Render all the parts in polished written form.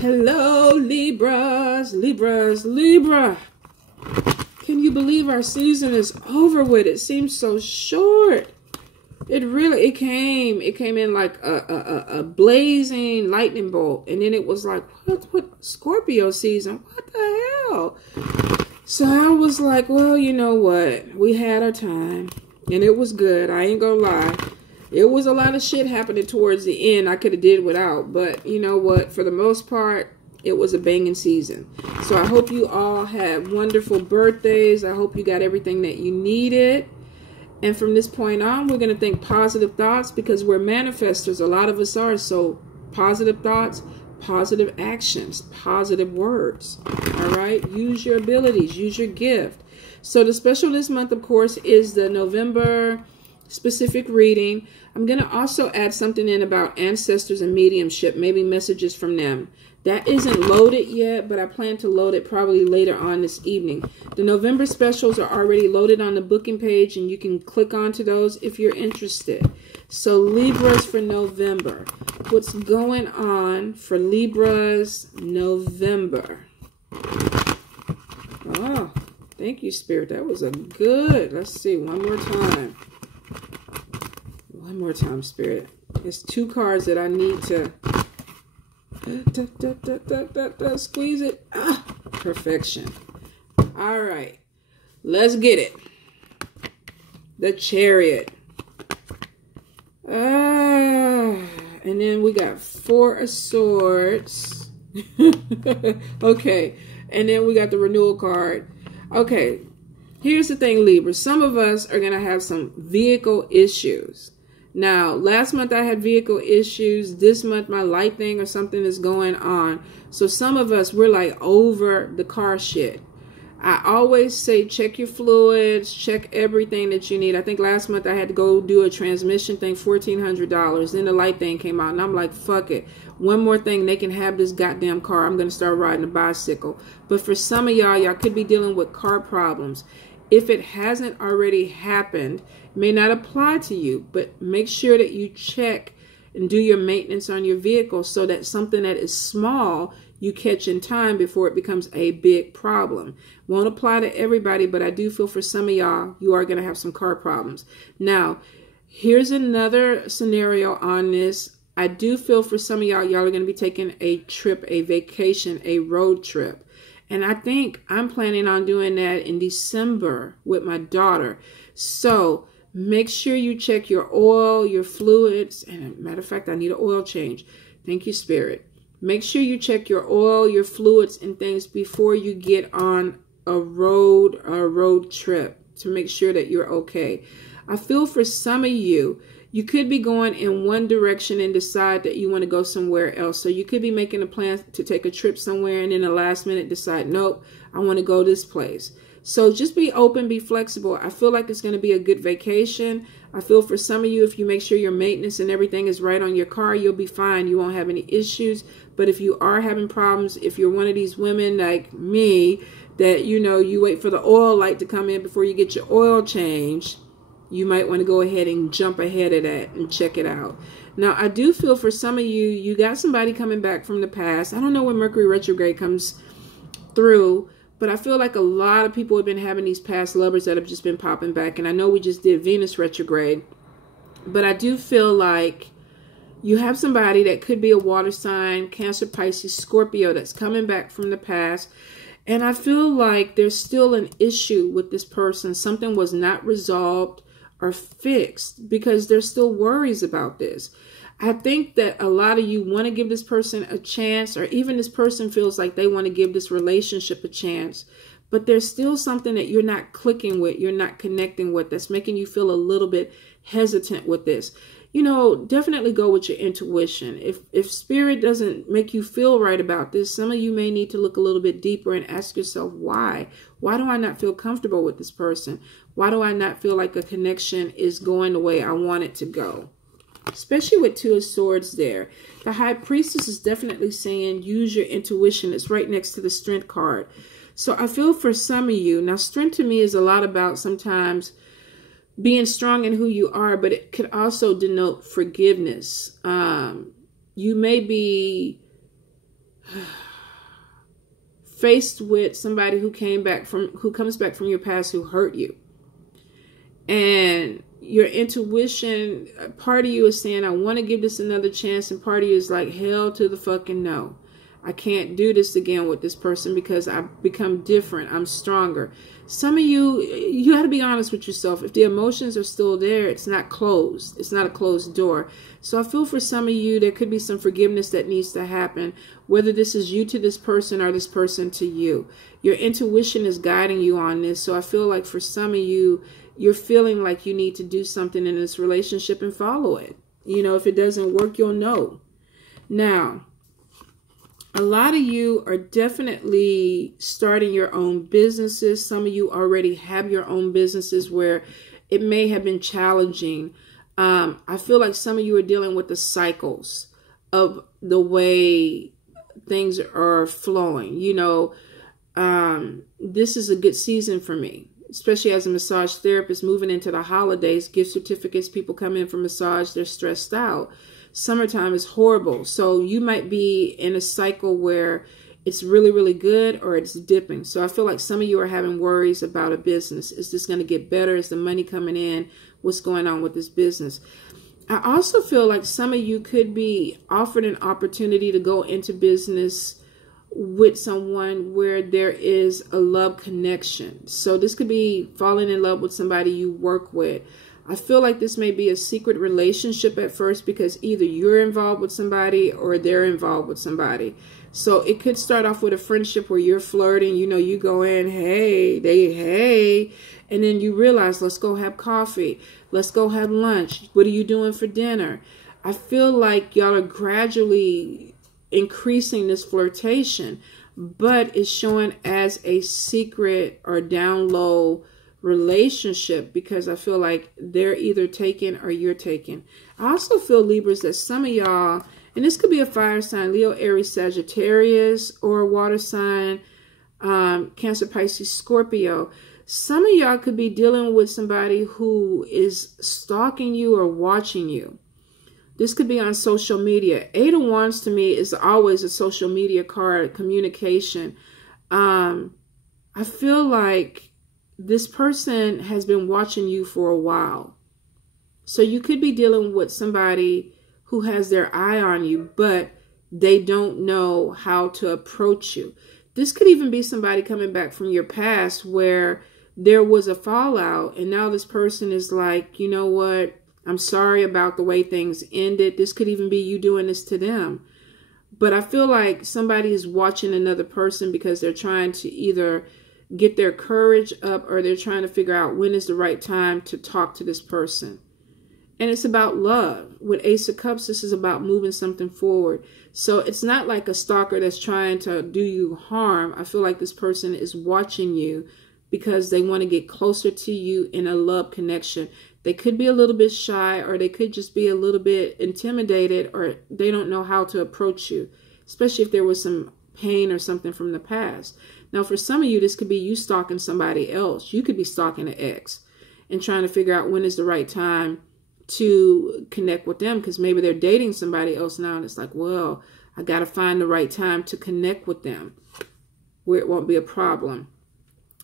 Hello, Libras, Libras, Libra. Can you believe our season is over with? It seems so short. It came in like a blazing lightning bolt. And then it was like, what Scorpio season? What the hell? So I was like, well, you know what? We had our time and it was good. I ain't gonna lie. It was a lot of shit happening towards the end I could have did without. But you know what? For the most part, it was a banging season. So I hope you all had wonderful birthdays. I hope you got everything that you needed. And from this point on, we're going to think positive thoughts because we're manifestors. A lot of us are. So positive thoughts, positive actions, positive words. All right. Use your abilities. Use your gift. So the special this month, of course, is the November specific reading. I'm going to also add something in about ancestors and mediumship, maybe messages from them. That isn't loaded yet, but I plan to load it probably later on this evening. The November specials are already loaded on the booking page, and you can click onto those if you're interested. So Libras for November. What's going on for Libras November? Oh, thank you, Spirit. That was a good. Let's see. One more time. One more time, Spirit. There's two cards that I need to... squeeze it. Perfection. All right, let's get it. The Chariot. And then we got Four of Swords. Okay, and then we got the Renewal card. Okay, here's the thing, Libra. Some of us are gonna have some vehicle issues. Now, last month I had vehicle issues. This month my light thing or something is going on. So some of us, we're like over the car shit. I always say check your fluids, check everything that you need. I think last month I had to go do a transmission thing, $1,400. Then the light thing came out and I'm like, fuck it. One more thing, they can have this goddamn car. I'm going to start riding a bicycle. But for some of y'all could be dealing with car problems. If it hasn't already happened, it may not apply to you, but make sure that you check and do your maintenance on your vehicle so that something that is small you catch in time before it becomes a big problem. Won't apply to everybody, but I do feel for some of y'all, you are going to have some car problems. Now, here's another scenario on this. I do feel for some of y'all, y'all are going to be taking a trip, a vacation, a road trip. And I think I'm planning on doing that in December with my daughter. So make sure you check your oil, your fluids. And matter of fact, I need an oil change. Thank you, Spirit. Make sure you check your oil, your fluids and things before you get on a road trip to make sure that you're okay. I feel for some of you, you could be going in one direction and decide that you want to go somewhere else. So you could be making a plan to take a trip somewhere and in the last minute decide, nope, I want to go this place. So just be open, be flexible. I feel like it's going to be a good vacation. I feel for some of you, if you make sure your maintenance and everything is right on your car, you'll be fine. You won't have any issues. But if you are having problems, if you're one of these women like me, that, you know, you wait for the oil light to come in before you get your oil changed, you might want to go ahead and jump ahead of that and check it out. Now, I do feel for some of you, you got somebody coming back from the past. I don't know when Mercury retrograde comes through, but I feel like a lot of people have been having these past lovers that have just been popping back. And I know we just did Venus retrograde, but I do feel like you have somebody that could be a water sign, Cancer, Pisces, Scorpio, that's coming back from the past. And I feel like there's still an issue with this person. Something was not resolved or fixed because there's still worries about this. I think that a lot of you want to give this person a chance, or even this person feels like they want to give this relationship a chance, but there's still something that you're not clicking with, you're not connecting with, that's making you feel a little bit hesitant with this. You know, definitely go with your intuition. If spirit doesn't make you feel right about this, some of you may need to look a little bit deeper and ask yourself, why? Why do I not feel comfortable with this person? Why do I not feel like a connection is going the way I want it to go? Especially with Two of Swords there. The High Priestess is definitely saying use your intuition. It's right next to the Strength card. So I feel for some of you, now strength to me is a lot about sometimes being strong in who you are, but it could also denote forgiveness. You may be faced with somebody who comes back from your past who hurt you. And your intuition, part of you is saying, I want to give this another chance. And part of you is like, hell to the fucking no. I can't do this again with this person because I've become different. I'm stronger. Some of you got to be honest with yourself. If the emotions are still there, it's not closed. It's not a closed door. So I feel for some of you, there could be some forgiveness that needs to happen, whether this is you to this person or this person to you. Your intuition is guiding you on this. So I feel like for some of you, you're feeling like you need to do something in this relationship and follow it. You know, if it doesn't work, you'll know. Now, a lot of you are definitely starting your own businesses. Some of you already have your own businesses where it may have been challenging. I feel like some of you are dealing with the cycles of the way things are flowing. You know, this is a good season for me, especially as a massage therapist moving into the holidays, gift certificates, people come in for massage, they're stressed out. Summertime is horrible. So you might be in a cycle where it's really, really good or it's dipping. So I feel like some of you are having worries about a business. Is this going to get better? Is the money coming in? What's going on with this business? I also feel like some of you could be offered an opportunity to go into business with someone where there is a love connection. So this could be falling in love with somebody you work with. I feel like this may be a secret relationship at first because either you're involved with somebody or they're involved with somebody. So it could start off with a friendship where you're flirting, you know, you go in, hey, and then you realize, let's go have coffee. Let's go have lunch. What are you doing for dinner? I feel like y'all are gradually increasing this flirtation, but it's showing as a secret or down low relationship because I feel like they're either taken or you're taken. I also feel, Libras, that some of y'all, and this could be a fire sign, Leo, Aries, Sagittarius, or a water sign, Cancer, Pisces, Scorpio. Some of y'all could be dealing with somebody who is stalking you or watching you. This could be on social media. 8 of Wands to me is always a social media card, communication. I feel like this person has been watching you for a while. So you could be dealing with somebody who has their eye on you, but they don't know how to approach you. This could even be somebody coming back from your past where there was a fallout and now this person is like, you know what? I'm sorry about the way things ended. This could even be you doing this to them. But I feel like somebody is watching another person because they're trying to either get their courage up or they're trying to figure out when is the right time to talk to this person. And it's about love. With Ace of Cups, this is about moving something forward. So it's not like a stalker that's trying to do you harm. I feel like this person is watching you because they want to get closer to you in a love connection. They could be a little bit shy or they could just be a little bit intimidated or they don't know how to approach you, especially if there was some pain or something from the past. Now, for some of you, this could be you stalking somebody else. You could be stalking an ex and trying to figure out when is the right time to connect with them because maybe they're dating somebody else now and it's like, well, I got to find the right time to connect with them where it won't be a problem.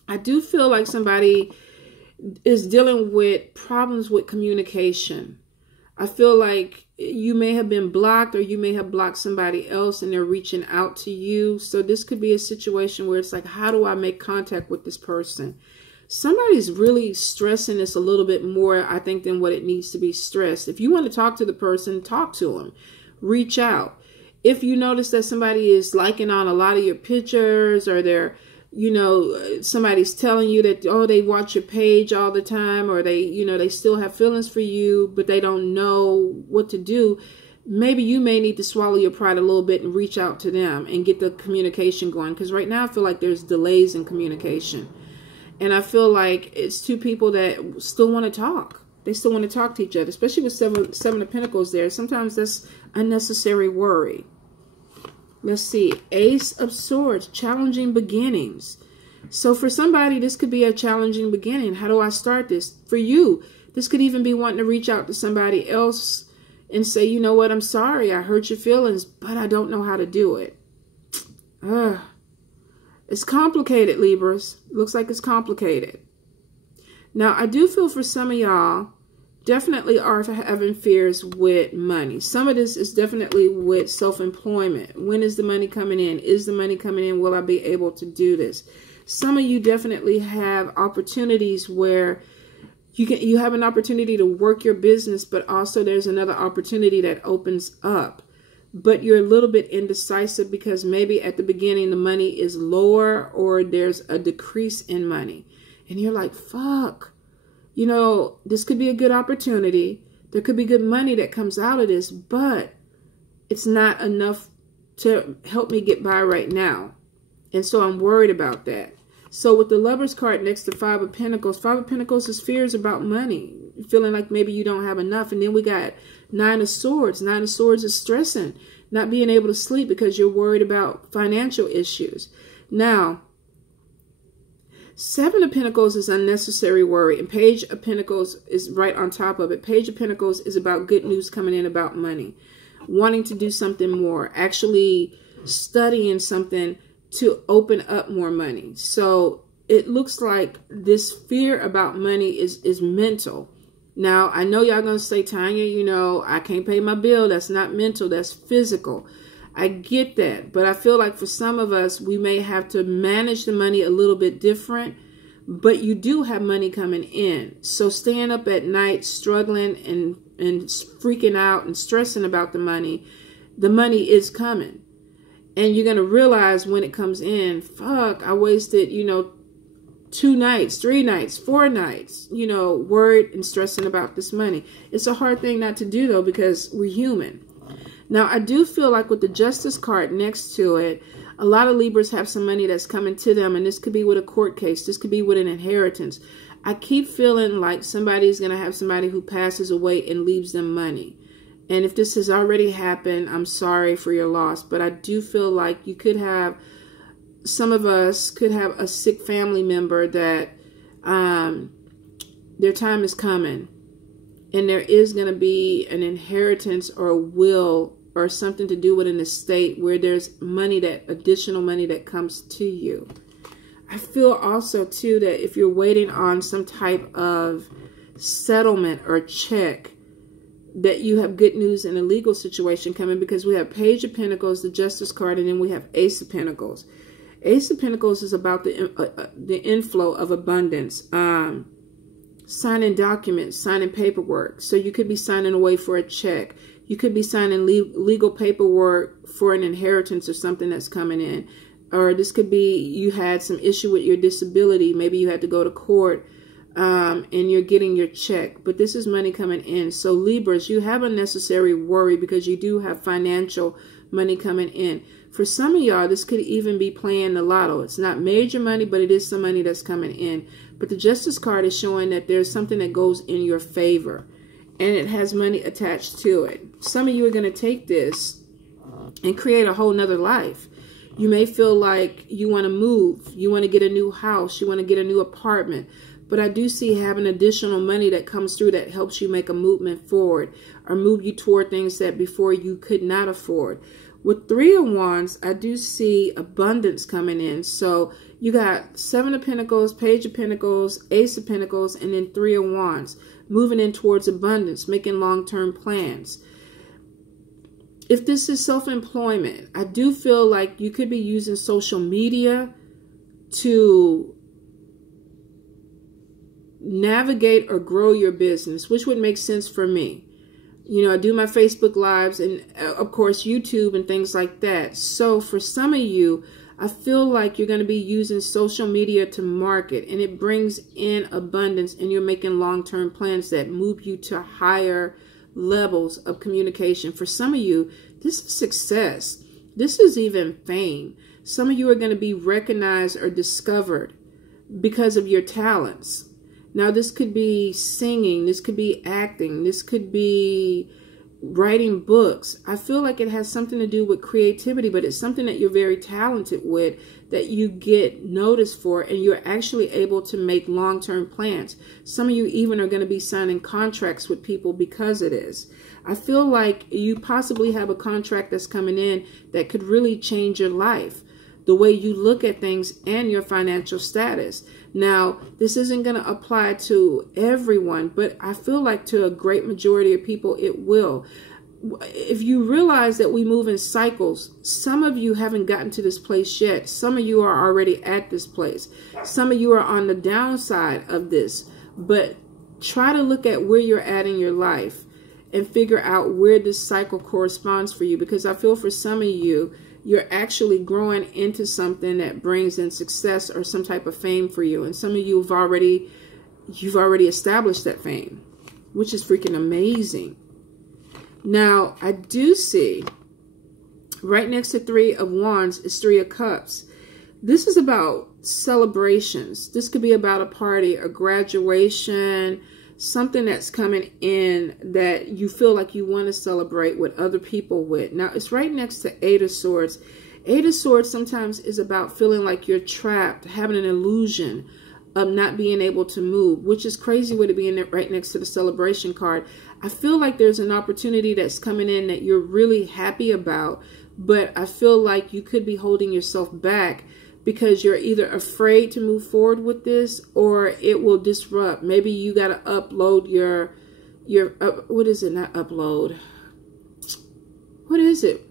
I do feel like somebody is dealing with problems with communication. I feel like you may have been blocked or you may have blocked somebody else and they're reaching out to you. So this could be a situation where it's like, how do I make contact with this person? Somebody's really stressing this a little bit more, I think, than what it needs to be stressed. If you want to talk to the person, talk to them. Reach out. If you notice that somebody is liking on a lot of your pictures or they're, you know, somebody's telling you that, oh, they watch your page all the time or they, you know, they still have feelings for you, but they don't know what to do. Maybe you may need to swallow your pride a little bit and reach out to them and get the communication going. Because right now I feel like there's delays in communication. And I feel like it's two people that still want to talk. They still want to talk to each other, especially with seven of Pentacles there. Sometimes that's unnecessary worry. Let's see. Ace of Swords, challenging beginnings. So for somebody, this could be a challenging beginning. How do I start this? For you, this could even be wanting to reach out to somebody else and say, you know what, I'm sorry, I hurt your feelings, but I don't know how to do it. It's complicated, Libras. Looks like it's complicated. Now, I do feel for some of y'all, definitely are having fears with money. Some of this is definitely with self-employment. When is the money coming in? Is the money coming in? Will I be able to do this? Some of you definitely have opportunities where you have an opportunity to work your business, but also there's another opportunity that opens up. But you're a little bit indecisive because maybe at the beginning the money is lower or there's a decrease in money. And you're like, fuck, you know, this could be a good opportunity. There could be good money that comes out of this, but it's not enough to help me get by right now. And so I'm worried about that. So with the Lovers card next to Five of Pentacles is fears about money, feeling like maybe you don't have enough. And then we got Nine of Swords. Nine of Swords is stressing, not being able to sleep because you're worried about financial issues. Now, Seven of Pentacles is unnecessary worry, and Page of Pentacles is right on top of it. Page of Pentacles is about good news coming in about money, wanting to do something more, actually studying something to open up more money. So it looks like this fear about money is mental. Now, I know y'all going to say, Tanya, you know, I can't pay my bill. That's not mental. That's physical. I get that. But I feel like for some of us, we may have to manage the money a little bit different. But you do have money coming in. So staying up at night, struggling and freaking out and stressing about the money is coming. And you're going to realize when it comes in, fuck, I wasted, you know, 2 nights, 3 nights, 4 nights, you know, worried and stressing about this money. It's a hard thing not to do, though, because we're human. Now, I do feel like with the Justice card next to it, a lot of Libras have some money that's coming to them, and this could be with a court case. This could be with an inheritance. I keep feeling like somebody's going to have somebody who passes away and leaves them money. And if this has already happened, I'm sorry for your loss. But I do feel like you could have, some of us could have a sick family member that their time is coming. And there is going to be an inheritance or a will or something to do with an estate where there's money, that additional money that comes to you. I feel also, too, that if you're waiting on some type of settlement or check, that you have good news in a legal situation coming, because we have Page of Pentacles, the Justice card, and then we have Ace of Pentacles. Ace of Pentacles is about the inflow of abundance, signing documents, signing paperwork. So you could be signing away for a check. You could be signing legal paperwork for an inheritance or something that's coming in. Or this could be you had some issue with your disability. Maybe you had to go to court. And you're getting your check, but this is money coming in. So Libras, you have unnecessary worry because you do have financial money coming in. For some of y'all, this could even be playing the lotto. It's not major money, but it is some money that's coming in. But the Justice card is showing that there's something that goes in your favor, and it has money attached to it. Some of you are going to take this and create a whole nother life. You may feel like you want to move, you want to get a new house, you want to get a new apartment. But I do see having additional money that comes through that helps you make a movement forward or move you toward things that before you could not afford. With Three of Wands, I do see abundance coming in. So you got Seven of Pentacles, Page of Pentacles, Ace of Pentacles, and then Three of Wands. Moving in towards abundance, making long-term plans. If this is self-employment, I do feel like you could be using social media to navigate or grow your business, which would make sense for me. You know, I do my Facebook Lives and, of course, YouTube and things like that. So for some of you, I feel like you're going to be using social media to market, and it brings in abundance, and you're making long-term plans that move you to higher levels of communication. For some of you, this is success. This is even fame. Some of you are going to be recognized or discovered because of your talents. Now, this could be singing, this could be acting, this could be writing books. I feel like it has something to do with creativity, but it's something that you're very talented with, that you get noticed for, and you're actually able to make long-term plans. Some of you even are going to be signing contracts with people because it is. I feel like you possibly have a contract that's coming in that could really change your life. the way you look at things, and your financial status. Now, this isn't going to apply to everyone, but I feel like to a great majority of people, it will. If you realize that we move in cycles, some of you haven't gotten to this place yet. Some of you are already at this place. Some of you are on the downside of this, but try to look at where you're at in your life and figure out where this cycle corresponds for you, because I feel for some of you, you're actually growing into something that brings in success or some type of fame for you. And some of you you've already established that fame, which is freaking amazing. Now, I do see right next to Three of Wands is Three of Cups. This is about celebrations. This could be about a party, a graduation, something that's coming in that you feel like you want to celebrate with other people with. Now, it's right next to Eight of Swords. Eight of Swords sometimes is about feeling like you're trapped, having an illusion of not being able to move, which is crazy with it being right next to the celebration card. I feel like there's an opportunity that's coming in that you're really happy about, but I feel like you could be holding yourself back because you're either afraid to move forward with this or it will disrupt. Maybe you got to upload your what is it? Not upload. What is it?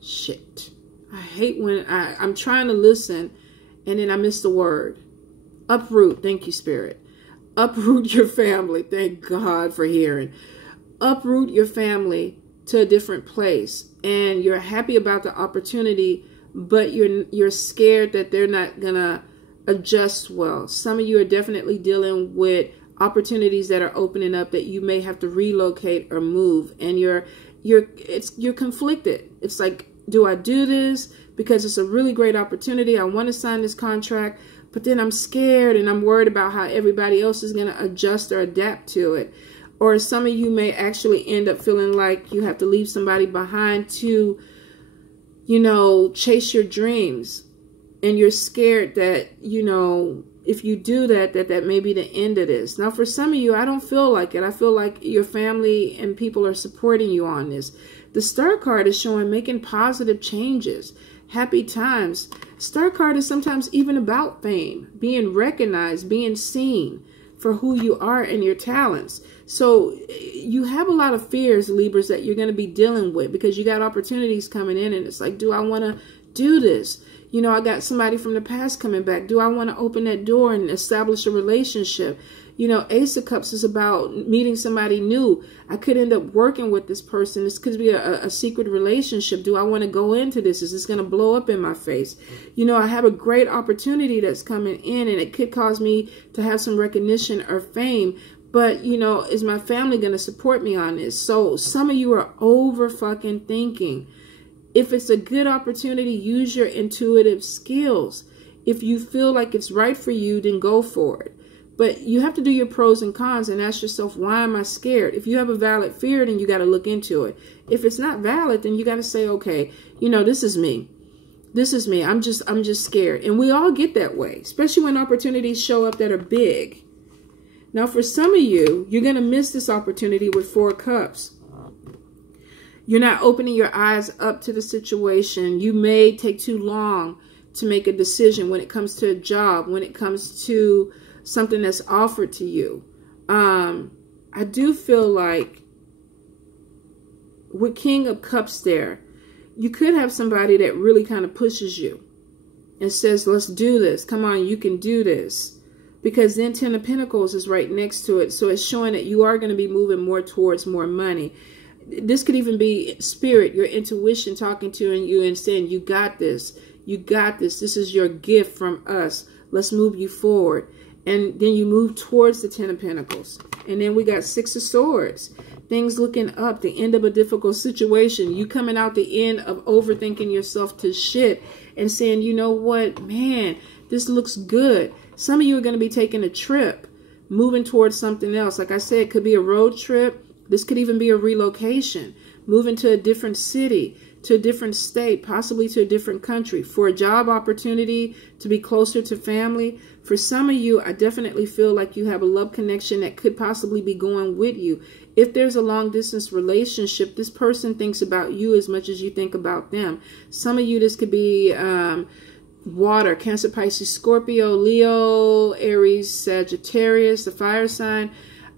Shit. I hate when I'm trying to listen and then I miss the word. Uproot. Thank you, Spirit. Uproot your family. Thank God for hearing. Uproot your family to a different place. And you're happy about the opportunity, but you're scared that they're not gonna adjust well. Some of you are definitely dealing with opportunities that are opening up that you may have to relocate or move, and you're conflicted. It's like, do I do this because it's a really great opportunity? I want to sign this contract, but then I'm scared and I'm worried about how everybody else is going to adjust or adapt to it. Or some of you may actually end up feeling like you have to leave somebody behind to, you know, chase your dreams. And you're scared that, you know, if you do that, that may be the end of this. Now, for some of you, I don't feel like it. I feel like your family and people are supporting you on this. The Star card is showing making positive changes, happy times. Star card is sometimes even about fame, being recognized, being seen for who you are and your talents. So you have a lot of fears, Libras, that you're going to be dealing with because you got opportunities coming in and it's like, do I want to do this? You know, I got somebody from the past coming back. Do I want to open that door and establish a relationship? You know, Ace of Cups is about meeting somebody new. I could end up working with this person. This could be a secret relationship. Do I want to go into this? Is this going to blow up in my face? You know, I have a great opportunity that's coming in and it could cause me to have some recognition or fame. But, you know, is my family going to support me on this? So some of you are over fucking thinking. If it's a good opportunity, use your intuitive skills. If you feel like it's right for you, then go for it. But you have to do your pros and cons and ask yourself, why am I scared? If you have a valid fear, then you got to look into it. If it's not valid, then you got to say, okay, you know, this is me. This is me. I'm just scared. And we all get that way, especially when opportunities show up that are big. Now, for some of you, you're going to miss this opportunity with Four of Cups. You're not opening your eyes up to the situation. You may take too long to make a decision when it comes to a job, when it comes to something that's offered to you. I do feel like with King of Cups there, you could have somebody that really kind of pushes you and says, let's do this. Come on, you can do this. Because then Ten of Pentacles is right next to it. So it's showing that you are going to be moving more towards more money. This could even be spirit, your intuition talking to you and saying, you got this. You got this. This is your gift from us. Let's move you forward. And then you move towards the Ten of Pentacles. And then we got Six of Swords. Things looking up, the end of a difficult situation. You coming out the end of overthinking yourself to shit and saying, you know what, man, this looks good. Some of you are going to be taking a trip, moving towards something else. Like I said, it could be a road trip. This could even be a relocation, moving to a different city, to a different state, possibly to a different country, for a job opportunity, to be closer to family. For some of you, I definitely feel like you have a love connection that could possibly be going with you. If there's a long distance relationship, this person thinks about you as much as you think about them. Some of you, this could be water, Cancer, Pisces, Scorpio, Leo, Aries, Sagittarius, the fire sign.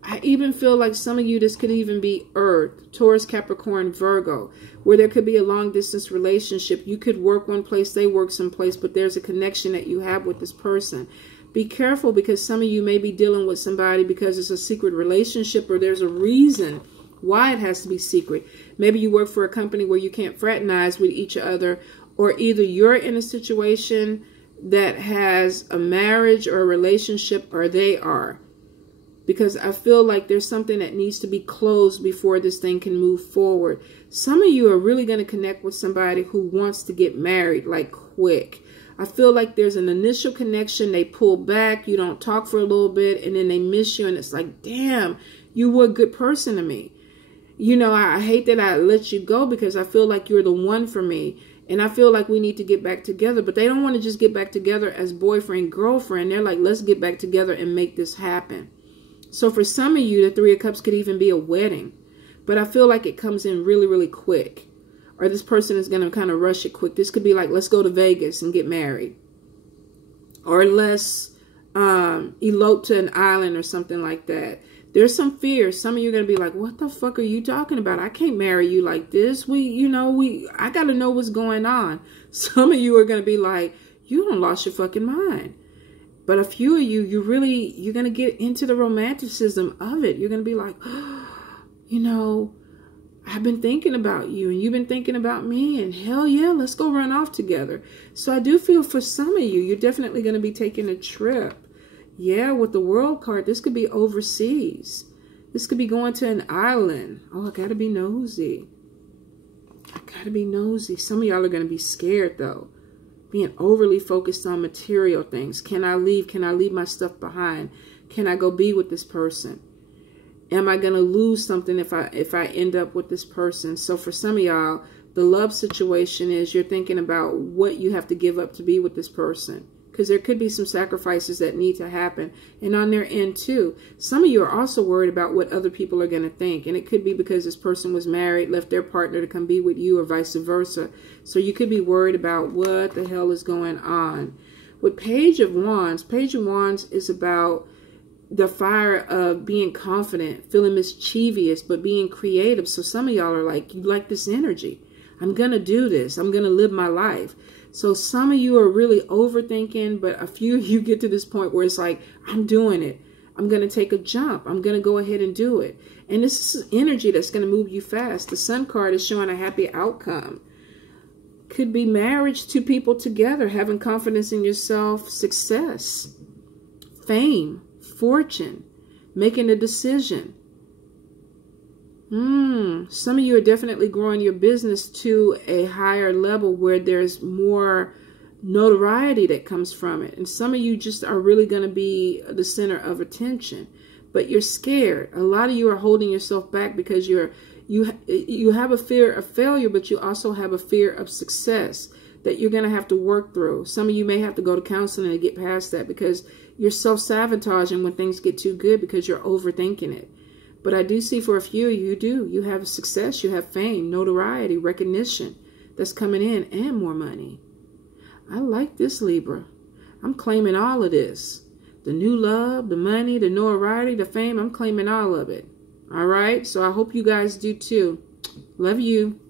I even feel like some of you, this could even be Earth, Taurus, Capricorn, Virgo, where there could be a long distance relationship. You could work one place, they work someplace, but there's a connection that you have with this person. Be careful, because some of you may be dealing with somebody because it's a secret relationship, or there's a reason why it has to be secret. Maybe you work for a company where you can't fraternize with each other, or either you're in a situation that has a marriage or a relationship, or they are. Because I feel like there's something that needs to be closed before this thing can move forward. Some of you are really going to connect with somebody who wants to get married, like quick. I feel like there's an initial connection. They pull back. You don't talk for a little bit, and then they miss you. And it's like, damn, you were a good person to me. You know, I hate that I let you go, because I feel like you're the one for me. And I feel like we need to get back together. But they don't want to just get back together as boyfriend, girlfriend. They're like, let's get back together and make this happen. So for some of you, the Three of Cups could even be a wedding. But I feel like it comes in really, really quick. Or this person is going to kind of rush it quick. This could be like, let's go to Vegas and get married. Or let's elope to an island or something like that. There's some fear. Some of you are going to be like, what the fuck are you talking about? I can't marry you like this. I got to know what's going on. Some of you are going to be like, you done lost your fucking mind. But a few of you, you're going to get into the romanticism of it. You're going to be like, oh, you know, I've been thinking about you, and you've been thinking about me, and hell yeah, let's go run off together. So I do feel for some of you, you're definitely going to be taking a trip. Yeah, with the World card, this could be overseas. This could be going to an island. Oh, I got to be nosy. I got to be nosy. Some of y'all are going to be scared, though. Being overly focused on material things. Can I leave? Can I leave my stuff behind? Can I go be with this person? Am I going to lose something if I end up with this person? So for some of y'all, the love situation is you're thinking about what you have to give up to be with this person. Because there could be some sacrifices that need to happen. And on their end too. Some of you are also worried about what other people are going to think. And it could be because this person was married, left their partner to come be with you, or vice versa. So you could be worried about what the hell is going on. With Page of Wands is about the fire of being confident, feeling mischievous, but being creative. So some of y'all are like, you like this energy. I'm going to do this. I'm going to live my life. So some of you are really overthinking, but a few of you get to this point where it's like, I'm doing it. I'm going to take a jump. I'm going to go ahead and do it. And this is energy that's going to move you fast. The Sun card is showing a happy outcome. Could be marriage, two people together, having confidence in yourself, success, fame, fortune, making a decision. Some of you are definitely growing your business to a higher level where there's more notoriety that comes from it. And some of you just are really going to be the center of attention, but you're scared. A lot of you are holding yourself back because you have a fear of failure, but you also have a fear of success that you're going to have to work through. Some of you may have to go to counseling to get past that, because you're self-sabotaging when things get too good because you're overthinking it. But I do see for a few of you, you have success, you have fame, notoriety, recognition that's coming in, and more money. I like this, Libra. I'm claiming all of this. The new love, the money, the notoriety, the fame, I'm claiming all of it. All right? So I hope you guys do too. Love you.